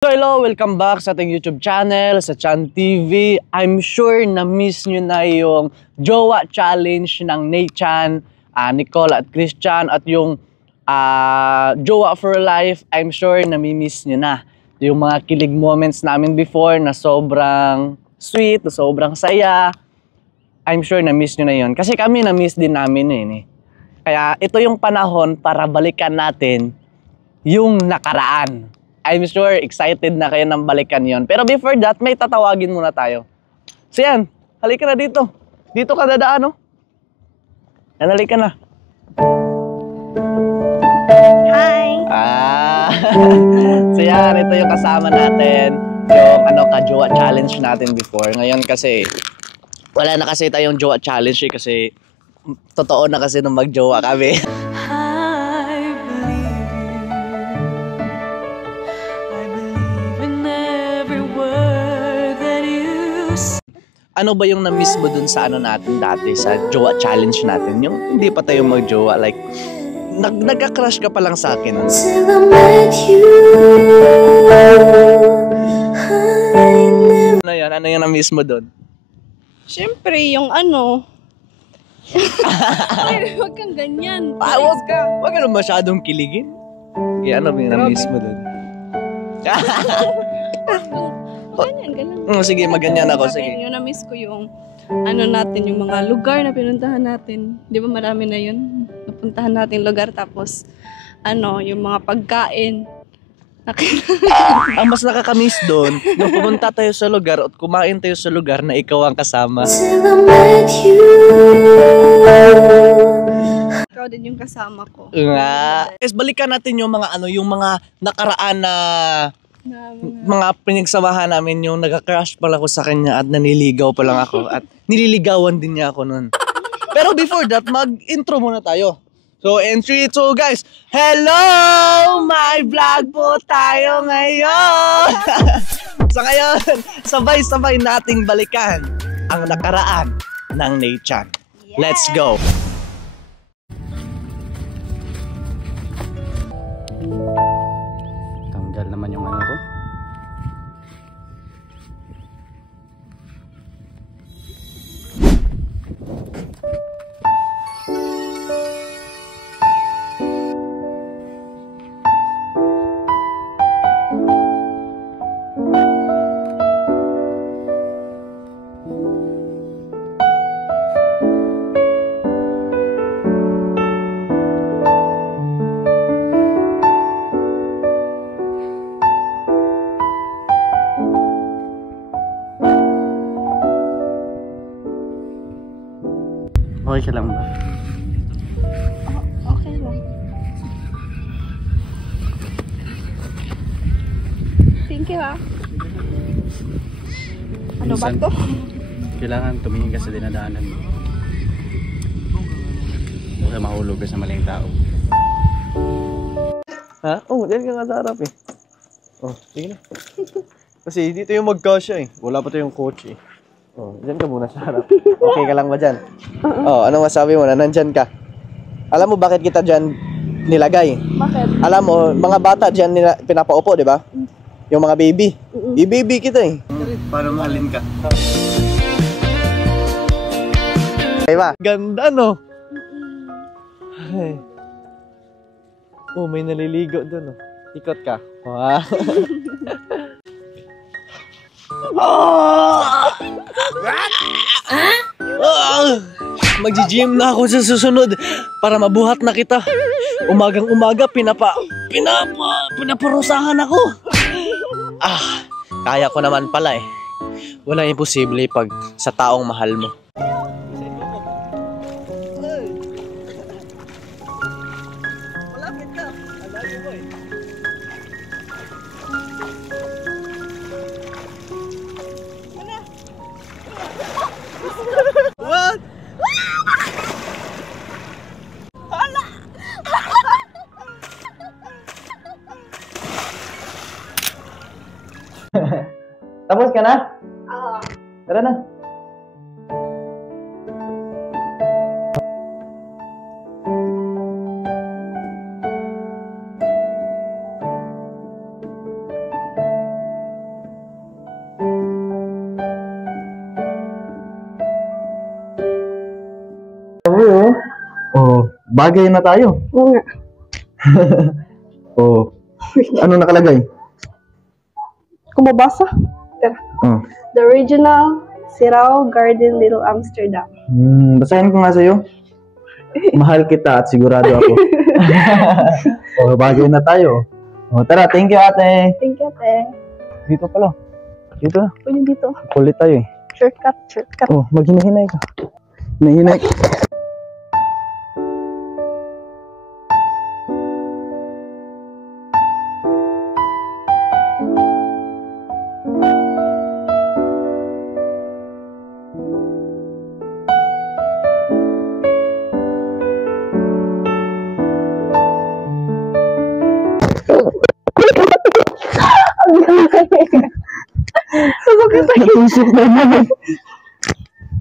So hello, welcome back sa ating YouTube channel, sa Chan TV. I'm sure na-miss nyo na yung Jowa Challenge ng Nate-chan, Nicole at Christian, at yung Jowa for Life. I'm sure nami-miss nyo na yung mga kilig moments namin before na sobrang sweet, na sobrang saya. I'm sure na-miss nyo na yun. Kasi kami na-miss din namin eh. Kaya ito yung panahon para balikan natin yung nakaraan. I'm sure excited na kayo nang balikan yon. Pero before that, may tatawagin muna tayo. So yan, halika na dito. Dito ka dadaan, no? Yan, halika na. Hi! So yan, ito yung kasama natin. Yung ka-Jowa Challenge natin before. Ngayon kasi, wala na kasi tayong Jowa Challenge kasi totoo na kasi nung mag-jowa kami. Ano ba yung na-miss mo dun sa natin dati, sa Jowa Challenge natin? Yung hindi pa tayo mag-jowa, like, nagka-crush ka pa lang sa akin. Ano yan? Ano yung na-miss mo dun? Siyempre, yung ano... Ay, huwag kang ganyan. Huwag ka naman masyadong kiligin. Kaya ano yung na-miss mo dun? Ganyan. Sige, maganyan ako. Sige. Yung na-miss ko yung natin, yung mga lugar na pinuntahan natin. Di ba marami na yun? Napuntahan natin lugar tapos yung mga pagkain. Ang mas nakakamiss doon, nung pumunta tayo sa lugar at kumain tayo sa lugar na ikaw ang kasama. Ikaw din yung kasama ko. Nga. Guys, balikan natin yung mga yung mga nakaraan na mga pinagsamahan namin, yung nagka-crush pala ako sa kanya at naniligaw pa lang ako at nililigawan din niya ako noon. Pero before that, mag-intro muna tayo. So, in 3, 2, guys, hello! May vlog po tayo ngayon! So ngayon, sabay-sabay nating balikan ang nakaraan ng Nate-chan. Let's go! Tanggal naman yung ko. Okay ka lang ba? Okay lang. Thank you Ano ba to? Kailangan tumingin ka sa dinadaanan mo. Huwag ka mahulog ka sa maling tao. Ha? Oh, dahil ka nga sa harap eh. Oh, sige na. Kasi dito yung magkasya eh. Wala pa tayong coach eh. Oh, dyan ka muna sa harap. Okay ka lang ba dyan? Oh, ano masabi mo na nandyan ka? Alam mo bakit kita dyan nilagay? Bakit? Alam mo, mga bata dyan pinapaupo, di ba? Yung mga baby. I-baby kita eh. Para mahalin ka. Okay ba? Ganda no? Ay. Oh, may naliligo dun oh. Ikot ka. Wow. Magji-gym na ako sa susunod para mabuhat na kita. Umagang umaga pinaparusahan ako. Kaya ko naman pala eh. Walang imposible pag sa taong mahal mo. Malapit ka. Alagi mo eh. What? Tapos ka na? Oo. Tara na. Bagay na tayo. Oo nga. Oh. Ano nakalagay? Kung mabasa. Tara. Oh. The original Sirao Garden Little Amsterdam. Basahin ko nga sa'yo. Mahal kita at sigurado ako. Oh, bagay na tayo. Oh, tara, thank you ate. Thank you, ate. Dito pala. Dito na. Pwede dito. Kulit tayo eh. Shortcut. Oh, maghinay-hinay ka. Hinahinay. Tusok naman.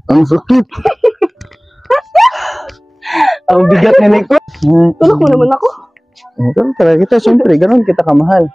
Ang sakit. Ang bigat na nito. Tulak mo naman ako. Ganun talaga kita, siyempre, ganun kita kamahal.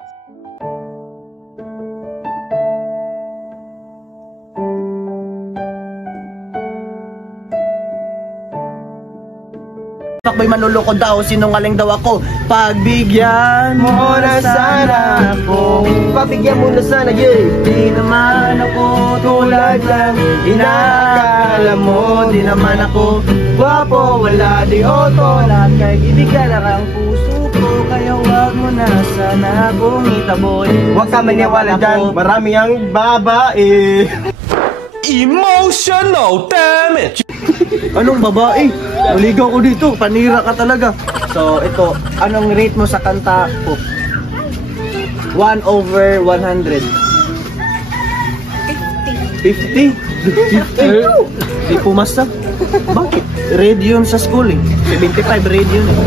Takboy manluloko daw, sinungaling daw ako. Pagbigyan mo na sana ako. Pabigyan mo na sana, yeah. Di naman ako tulad lang inakala mo. Di naman ako gwapo, wala di oto. Lahat kay ibigay lang ang puso ko. Kaya wag mo na sana akong itaboy. Huwag ka maniwala dyan, marami ang babae. Emotional damage! Anong babae? Naligaw ko dito, panira ka talaga. So ito, anong rate mo sa kanta ko? 1/100. 50? 50? Di pumasa. Bakit? Red yun sa school eh. 75 red yun eh.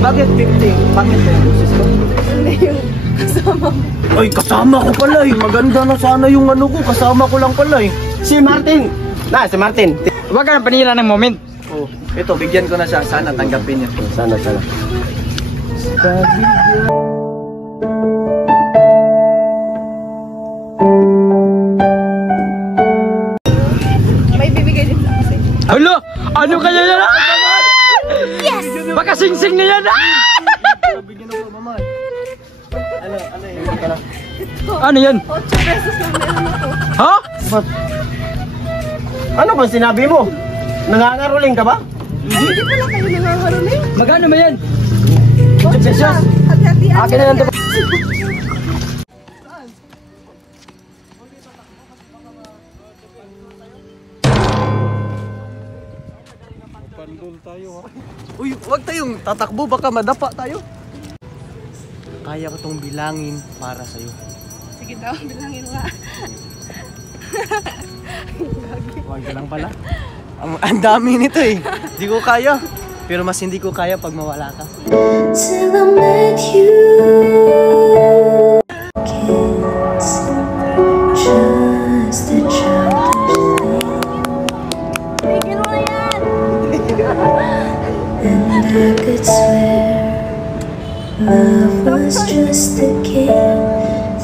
Bakit 50? Bakit yung boses ko? Hindi yung kasama mo. Ay, kasama ko pala eh. Maganda na sana yung ano ko. Kasama ko lang pala eh. Si Martin. Si Martin. Huwag ka na panira ng moment. Oh, ito, bigyan ko na siya. Sana tanggapin niya. Sana. May bibigay din ako sa'yo. Hala! Ano kaya yan? Yes! Baka sing-sing na yan! Bigyan ako, mama. Ano yun? Tara. Ano yan? 8 pesos lang meron ako. Ha? Ano ba sinabi mo? Nangangaroling ka ba? Hindi pala kayo nangangaroling. Magkano ba yan? 8 pesos. Hati-hatian. Akin na lang ito. Uy, huwag tayong tatakbo. Baka madapa tayo. Kaya ko tong bilangin para sa'yo. Sige daw, bilangin nga. Huwag ka lang pala. Ang dami nito eh. Hindi ko kaya. Pero mas hindi ko kaya pag mawala ka. Till I met you, kids, just a childish Tigil mo yan! and I could swear love was just a game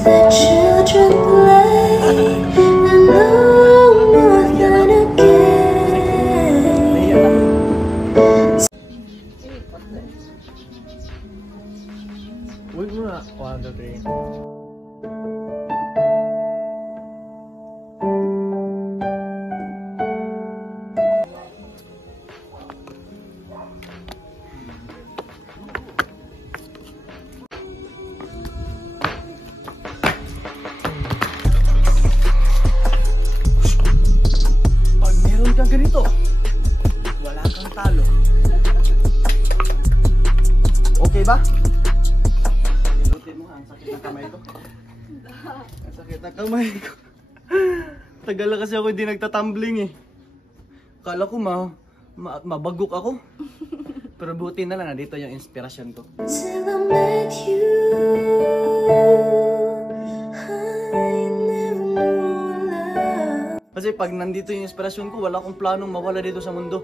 that children play, and no more than a game. Huwag mo na. 1, 2, 3. Pag meron kang ganito, wala kang talo. Okay ba? Pinutin mo nga, ang sakit ng kamay ko. Ang sakit ng kamay ko. Tagal na kasi ako hindi nagtatumbling eh. Kala ko mabagok ako. Pero buti na lang, nandito yung inspirasyon ko. Till I met you, I never knew love. Kasi pag nandito yung inspirasyon ko, wala akong planong mawala dito sa mundo.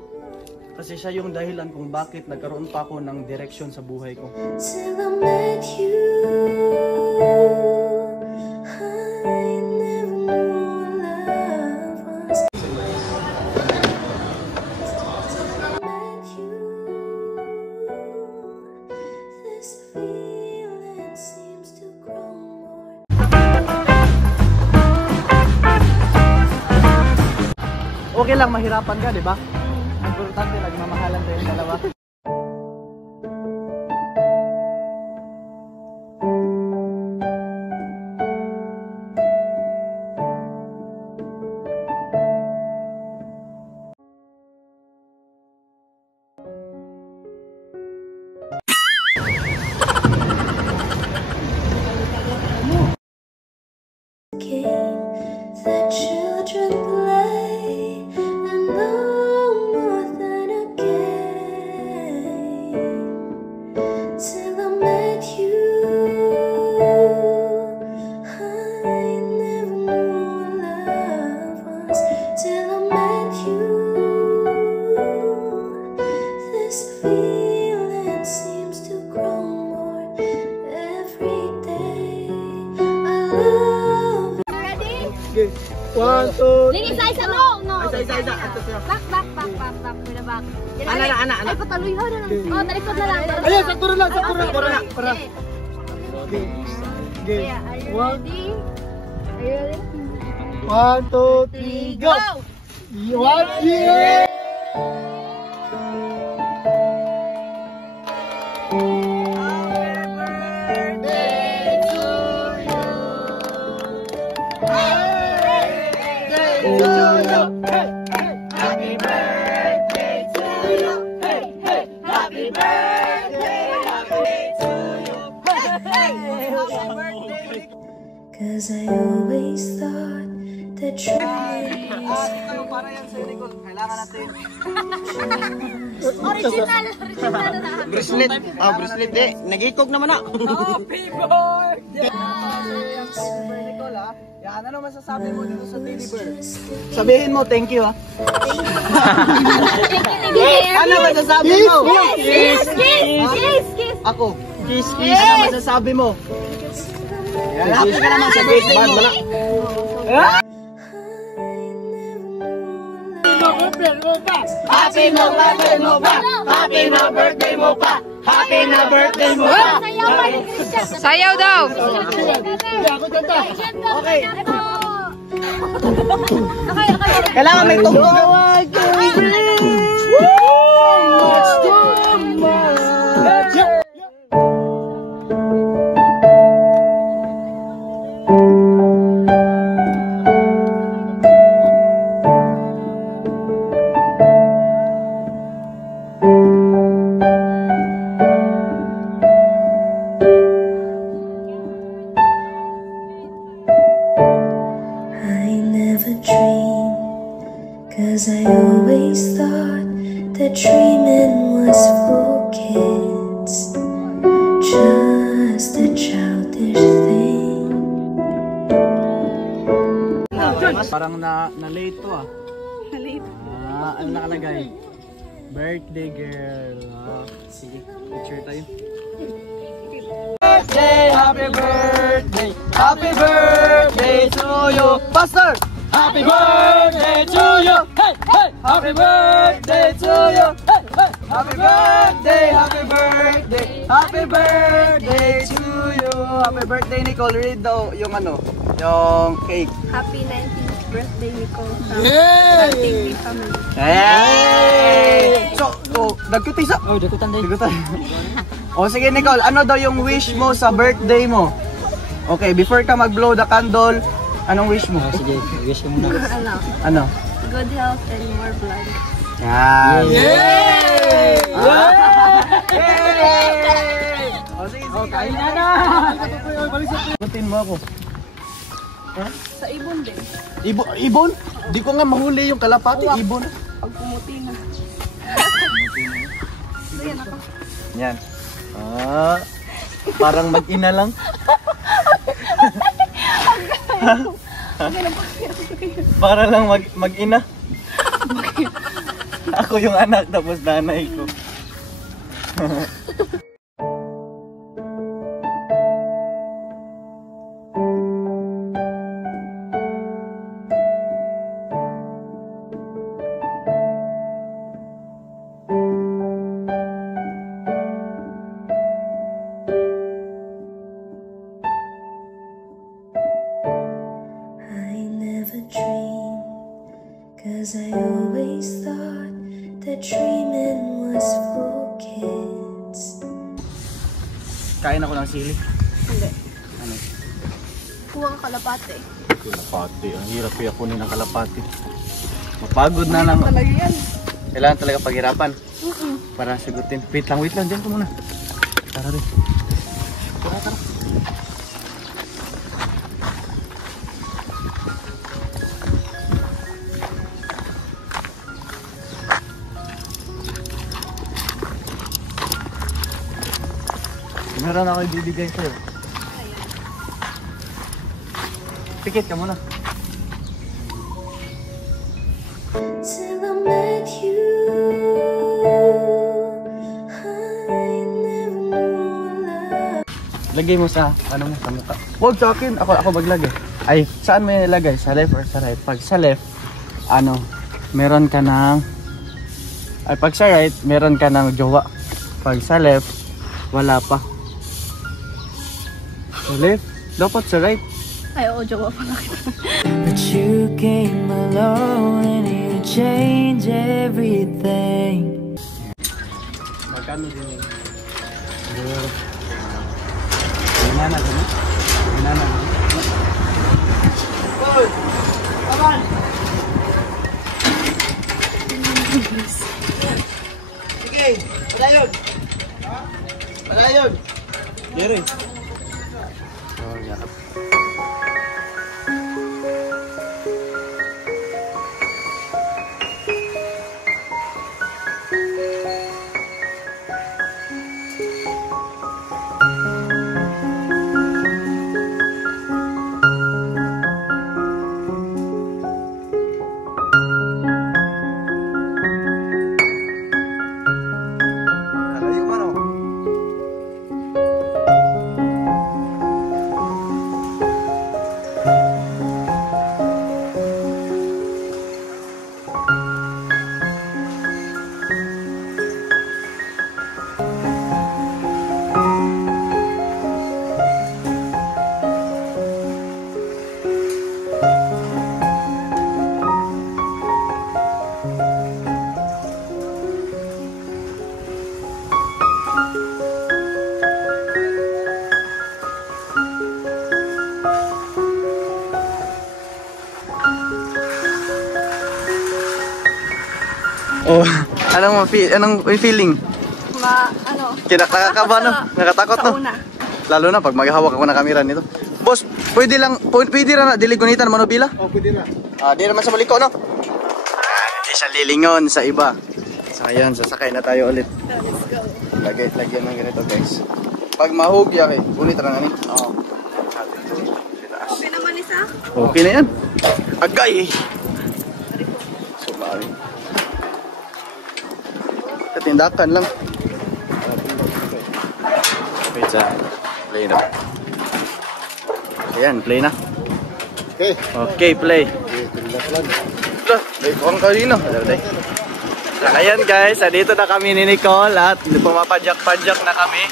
Kasi siya yung dahilan kung bakit nagkaroon pa ako ng direksyon sa buhay ko. Till I met you, I never knew love was. Till I met you, Okay lang, mahirapan ka, di ba? Importante lang, mamahalan tayong dalawa. The children play, and no more than a game. Till I met you, I never knew what love was. Till I met you, this feeling seems to grow more every day. I love. Okay. 1, 2, Lini, isa-isa, no. Isa. Back, with the back. Ana. Ay, patuloy na lang. Oh, talikod na lang. Ayan, sakto na lang. Para. Okay. Okay. Yeah, are you 1, ready? Are you ready? 1, 2, 3, go! 1, yeah! Cause I always thought that dreaming was Para yan sa'yo, Nicole. Kailangan natin. Original na. Bracelet. Bracelet eh. Nag-ikog naman na. Happy birthday! Nicole, ha? Yan, ano masasabi mo dito sa teddy bear? Sabihin mo, thank you, ha? Ano masasabi mo? Kiss. Ako. Kiss. Ano masasabi mo? Yan, happy ka naman sa birthday mo. Happy na birthday mo pa! Happy na birthday mo pa! Happy na birthday mo pa! Sayaw daw! Okay. Kailangan may tungkol. I never dreamed, cause I always thought that dreaming was for kids, just a childish thing. Parang na-late to, ah. Halip. Ano nakalagay? Birthday girl. Sige, picture tayo. Happy birthday to you, Pastor! Happy birthday to you, hey, hey! Happy birthday to you, hey, hey! Happy birthday to you! Happy birthday, Nicole. Read daw yung yung cake. Happy 19th birthday, Nicole. Yay! Family. Hey! So, dagkuti sa? Oh, dagkutan din. O sige, Nicole, ano daw yung wish mo sa birthday mo? Okay, before ka mag-blow the candle, anong wish mo? Sige, wish mo muna. Ano? Good health and more blood. Yan. Yay! Yay! O sige, kain na! Butin mo ako. Sa ibon din. Ibon? Di ko nga mahuli yung kalapati, ibon. Pag pumuti na. Yan. Parang mag-ina lang. Para lang mag-ina. Ako yung anak tapos nanay ko. I never dreamed, 'Cause I always thought that dreaming was for kids. Kain ako ng sili. Hindi. Ano? Kuha ka kalapate. Kalapati. Ang hirap kaya kunin ng kalapati. Mapagod na lang. Talaga yan. Kailangan talaga paghirapan. Para sagutin. Wait lang. Diyan ko muna. Tara rin. Tara. Meron ako ibibigay sa'yo. Pikit ka muna. Till I met you, I never knew love. Lagay mo sa, ano mo, sa mukha. Huwag sa akin, ako maglagay. Ay, saan mo nilagay? Sa left or sa right? Pag sa left, meron ka ng, pag sa right, meron ka ng jowa. Pag sa left, wala pa. Sa left, dapat sa right. Ay, oo, jowa pala kita. But you came along and you changed everything. Magkano din yun? Ginana ko na? Ginana ko na? Hoy! Kaman! Sige! Padayon! Padayon! Diri! Oh, yakap. Oh, anong feeling? Nakakaba, no? Nakatakot, no? Una. Lalo na pag maghahawak ako ng camera nito. Boss, pwede na diligunitan manubila? Oh, pwede na. Di naman sa maliko, no? Hindi siya lilingon sa iba. So ayan, sasakay na tayo ulit. Let's go. Lagyan ng ganito, guys. Pag mahugya, ulit na nga. Oo. Okay naman isa? Okay na yan. Agay! Sumari. Katindakan lang. Wait sa play na. Ayan, play na. Okay. Okay, play. Play ko ang kanino. Ayan guys, dito na kami ni Nicole at pumapadyak-padyak na kami.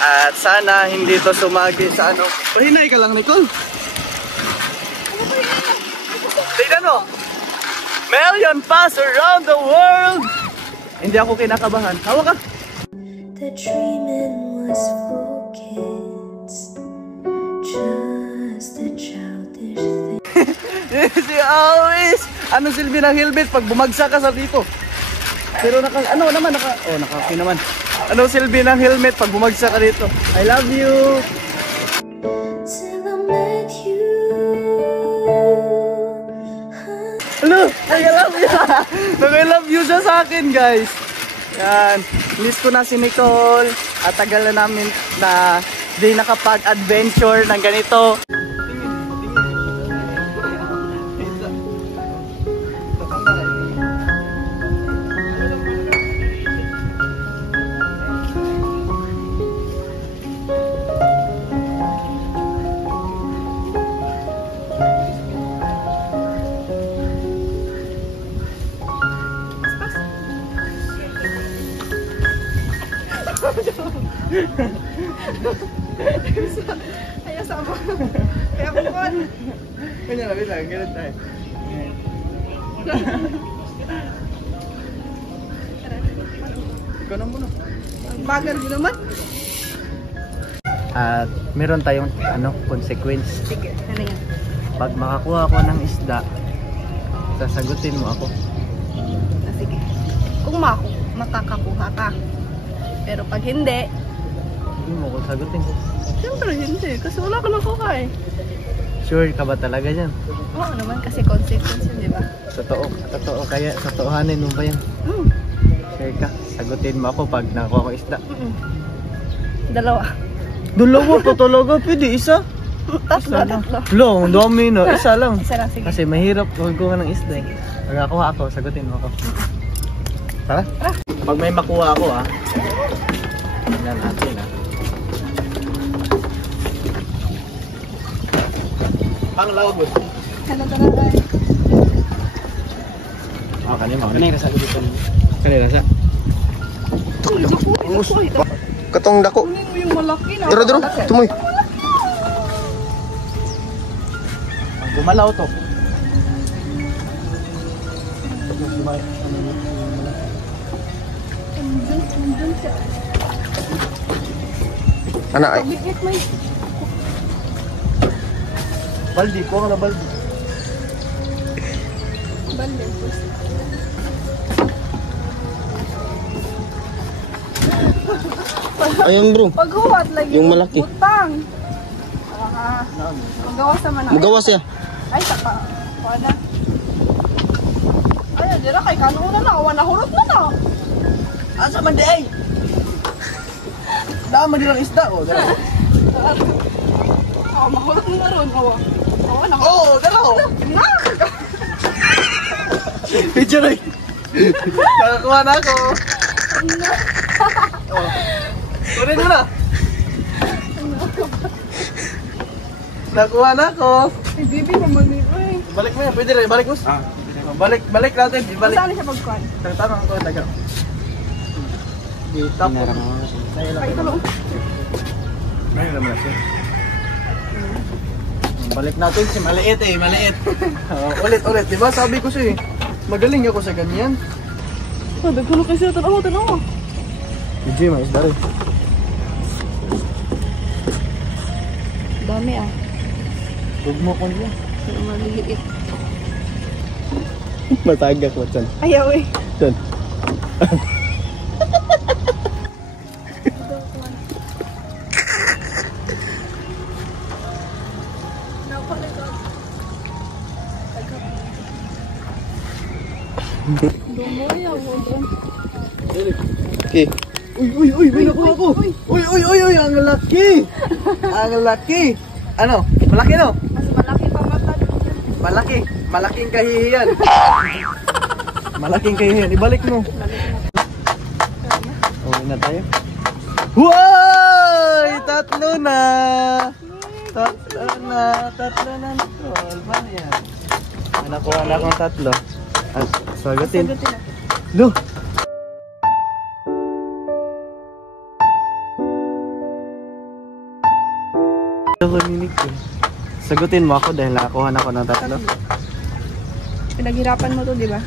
At sana hindi to sumagi sa ano. Pahinay ka lang, Nicole. Tignan mo. Million pass around the world. Hindi ako kinakabahan. Hawak ka. The dreaming was for kids, just a childish thing. Si always. Ano silbi ng helmet pag bumagsak ka sa dito? Pero naka naman. Ano silbi ng helmet pag bumagsak ka dito? I love you. Till I met you. Hello, I love you. I love you siya sa akin, guys. Yan. Miss ko na si Nicole. At tagal na namin na di nakapag-adventure ng ganito. Ayaw sama. Kaya bukod. Kanya lang, ganun tayo. Ikaw na muna. Bagal ko naman. At meron tayong consequence. Sige, ano yan? Pag makakuha ako ng isda, sasagutin mo ako. Sige. Kung makakakuha ka. Pero pag hindi, Hindi mo ko sagutin. siyempre hindi. Kasi wala ka nakuha eh. Sure ka ba talaga yan? Oo naman kasi consequence yun, di ba? Totoo kaya, totohanin mo ba yan? Sure ka, sagutin mo ako pag nakakuha ko isda. Dalawa. Dalawa pa talaga, pwede isa. Tatlo. Long, dami na, isa lang. Isa lang, sige. Kasi mahirap magkuha ng isda. Pag nakuha ako, sagutin mo ako. Tara? Pag may makuha ako tingnan natin Pang lawbod. Ano talaga? Kanina rasa gusto mo. Kanina rasa. Katong dako. Kunin mo yung malaki na. Duro, tumoy. Gumalaw to. Andun siya. Anak ay. Bigit mo Baldi, kuha ka na baldi. Balde. Ayun bro. Paghuwat lagi. Yung malaki. Butang. Magawas naman na. Magawas ya. Ay, saka. Wala. Ay, dira kay kanuna na. Wala hurot mo na. Asa man di ay? Dama nilang isda oh. Mahulot mo na ron. Awa. Awa na. Oh, dalaw. Na! Picture ay. Nakakuha na ako. Kunin mo na. Nakuha na ako. Ay, bibi naman ni. Ay. Balik mo yan, pwede rin. Balik mo. Balik natin. Balik. Saan siya pagkuhan? Tanong ko taga. Di tapos. Ay, tulong. May naman siya. Balik natin si maliit maliit. Ulit, di ba? Sabi ko siya magaling ako sa ganyan. Oh, dagkulo kasi tanaw. Hindi, mais dari. Dami ah. Tugmo ko niya. Pero maliliit. Matagak mo dyan. Ayaw eh. Dyan. Okay. Uy, may nakuha ko. Uy, ang laki. Ang laki. Ano? Malaki no? Mas malaki pa mata. Malaking kahihiyan. Malaking kahihiyan. Ibalik mo. Uwi na tayo. Wow! Tatlo na. Tatlo na Nicole. Paano yan? Nakuha na akong tatlo. At sagutin. Lo! Sagutin mo ako dahil nakakuha na ako ng tatlo. Pinaghirapan mo to, di ba?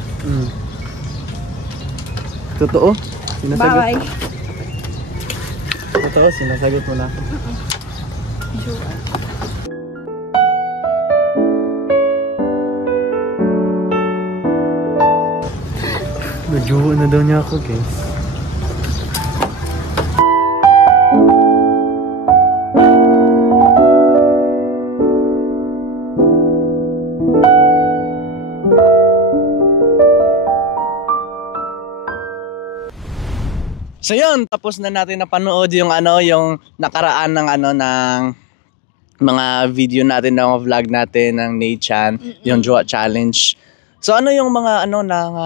Totoo? Sinasagot? Bye. Totoo, sinasagot mo na ako. Najuho na daw niya ako, guys. So yun, tapos na natin napanood yung yung nakaraan ng ng mga video natin, ng vlog natin ng Nate-chan, yung Jowa Challenge. So ano yung mga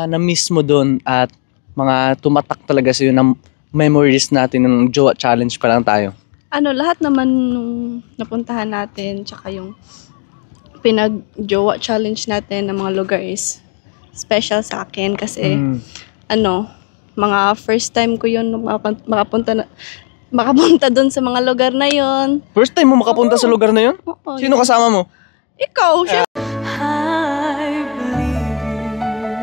na-miss mo doon at mga tumatak talaga sa na memories natin ng Jowa Challenge pa lang tayo? Lahat naman nung napuntahan natin, tsaka yung pinag-Jowa Challenge natin ng mga lugar is special sa akin kasi mga first time ko yun makapunta doon sa mga lugar na yon. First time mo makapunta sa lugar na yun? Oo, Sino kasama mo? Ikaw, siya. I believe you.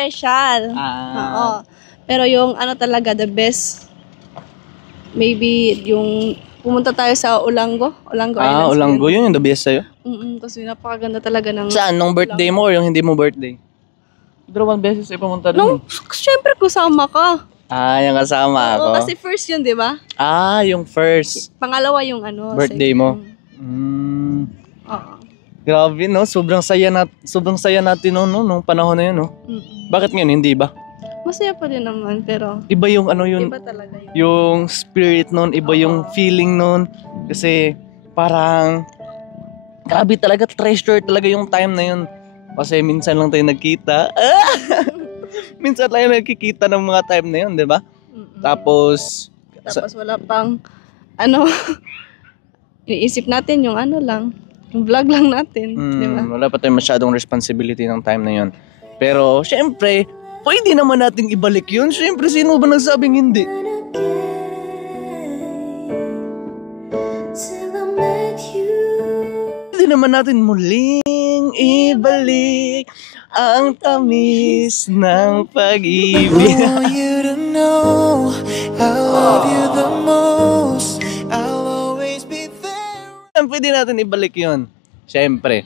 special. Oo. Ah. Pero yung ano talaga, the best, maybe yung pumunta tayo sa Olango. Olango Islands. Ulanggo yun yung the best sa'yo. Kasi napakaganda talaga ng... Saan? Nung birthday mo or yung hindi mo birthday? Dalawang beses ay pumunta Nung, doon. syempre kusama ka. Yung kasama ako. Oo, kasi first yun, di ba? Yung first. Pangalawa yung ano. Birthday mo? Oo. Grabe, no? Sobrang saya natin nung panahon na yun, no? Bakit ngayon, hindi ba? Masaya pa din naman, pero... Iba yung ano yun, Iba talaga yun. yung spirit nun, iba yung feeling nun. Kasi parang, grabe talaga, treasure talaga yung time na yun. Kasi minsan lang tayo nagkita. Minsan tayo nagkikita ng mga time na yun, di ba? Tapos wala pang, ano, iniisip natin yung ano lang, yung vlog lang natin, di ba? wala pa tayong masyadong responsibility ng time na yun. Pero, syempre, pwede naman natin ibalik yun. Syempre, sino ba nagsabing hindi? Pwede naman natin muling ibalik ang tamis ng pag-ibig. you to know I love you the most. I'll always be there. Pwede natin ibalik yun. Syempre,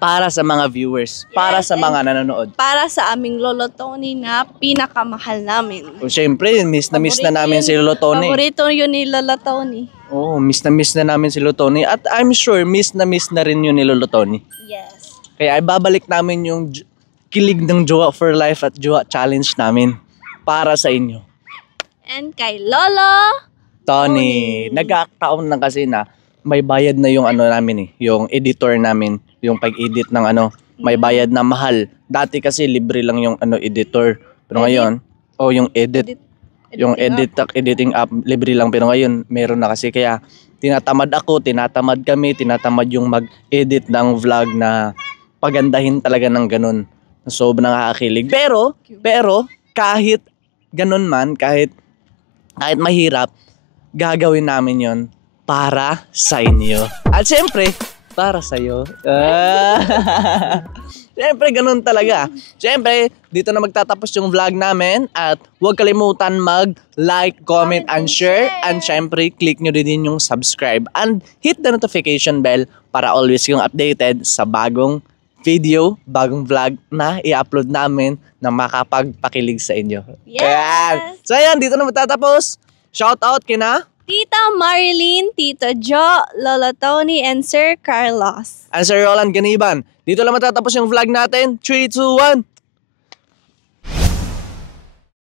para sa mga viewers, para sa mga nanonood. Para sa aming Lolo Tony na pinakamahal namin. O syempre, miss na namin si Lolo Tony. Paborito yun ni Lolo Tony. Oo, miss na namin si Lolo Tony. At I'm sure, miss na rin yun ni Lolo Tony. Yes. Kaya ibabalik namin yung kilig ng Jowa for Life at Jowa Challenge namin para sa inyo. And kay Lolo Tony, nagkakataon na kasi na may bayad na yung ano namin yung editor namin, yung pag-edit ng ano, may bayad na mahal. Dati kasi libre lang yung ano editor. Pero ngayon, yung editing app libre lang, pero ngayon meron na kasi, kaya tinatamad kami yung mag-edit ng vlog na pagandahin talaga ng ganun. Sobrang nakakakilig. Pero kahit ganun man, kahit mahirap, gagawin namin yon para sa inyo. At syempre, para sa'yo. Syempre, ganun talaga. Syempre, dito na magtatapos yung vlog namin. At huwag kalimutan mag-like, comment, and share. And syempre, click nyo din yung subscribe. And hit the notification bell para always yung updated sa bagong video, bagong vlog na i-upload namin na makapagpakilig sa inyo. Yes! Ayan. So ayan, dito na magtatapos. Shout out kina Tita Marilyn, Tito Jo, Lolo Tony, and Sir Carlos. and Sir Roland Ganiban. Dito lang matatapos yung vlog natin. 3, 2, 1.